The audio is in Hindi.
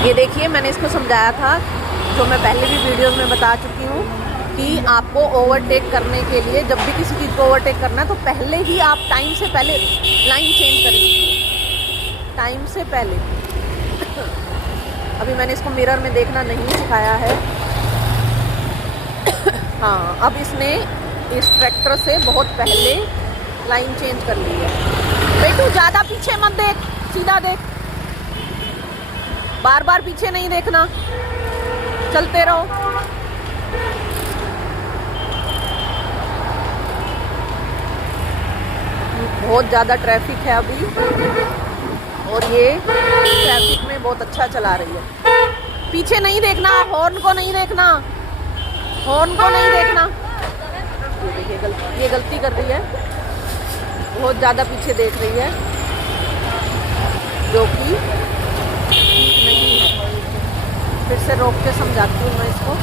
ये देखिए, मैंने इसको समझाया था, जो मैं पहले भी वीडियोस में बता चुकी हूँ कि आपको ओवरटेक करने के लिए, जब भी किसी चीज़ को ओवरटेक करना है तो पहले ही आप टाइम से पहले लाइन चेंज कर लीजिए, टाइम से पहले। अभी मैंने इसको मिरर में देखना नहीं सिखाया है। हाँ, अब इसने इस ट्रैक्टर से बहुत पहले लाइन चेंज कर ली है। बेटू ज़्यादा पीछे मत देख, सीधा देख, बार बार पीछे नहीं देखना, चलते रहो। बहुत ज़्यादा ट्रैफिक है अभी, और ये ट्रैफिक में बहुत अच्छा चला रही है। पीछे नहीं देखना, हॉर्न को नहीं देखना, हॉर्न को नहीं देखना। ये देखिए, ये गलती कर रही है, बहुत ज़्यादा पीछे देख रही है, जो कि ठीक नहीं है। फिर से रोक के समझाती हूँ मैं इसको।